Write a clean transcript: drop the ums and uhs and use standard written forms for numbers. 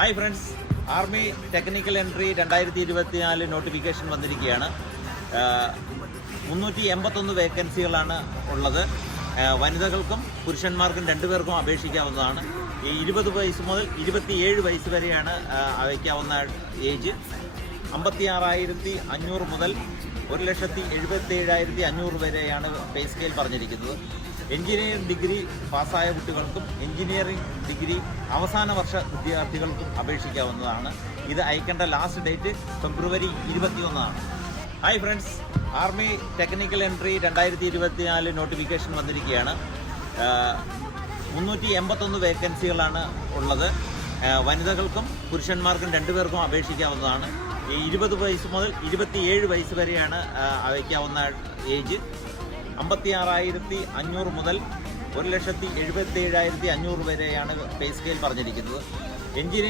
Hi friends, army technical entry 2024 notification വന്നിരിക്കുകയാണ്. 381 വേക്കൻസികളാണ് ഉള്ളത്. വനിതകൾക്കും പുരുഷന്മാർക്കും രണ്ടുപേർക്കും അപേക്ഷിക്കാവുന്നതാണ്. ഈ 20 വയസ്സ് മുതൽ 27 വയസ്സ് വരെയാണ് അയക്കാവുന്ന ഏജ്. 56,500 മുതൽ 1,77,500 വരെയാണ് പേ സ്കെയിൽ പറഞ്ഞിരിക്കുന്നത്. എഞ്ചിനീയറിംഗ് ഡിഗ്രി പാസ്സായ കുട്ടികൾക്കും എഞ്ചിനീയറിംഗ് ഡിഗ്രി അവസാന വർഷ വിദ്യാർത്ഥികൾക്കും അപേക്ഷിക്കാവുന്നതാണ്. ഇത് അയക്കേണ്ട ലാസ്റ്റ് ഡേറ്റ് ഫെബ്രുവരി 21 hi friends, army technical entry 2024 notification വന്നിരിക്കുകയാണ്. 381 വേക്കൻസികളാണ് ഉള്ളത്. വനിതകൾക്കും പുരുഷന്മാർക്കും രണ്ടുപേർക്കും അപേക്ഷിക്കാവുന്നതാണ്. ഈ 20 വയസ്സ് മുതൽ 27 വയസ്സ് വരെയാണ് അയക്കാവുന്ന ഏജ്. 56,500 മുതൽ 1,77,500 വരെയാണ് പേ സ്കെയിൽ പറഞ്ഞിരിക്കുന്നത്. എഞ്ചിനീയറിംഗ്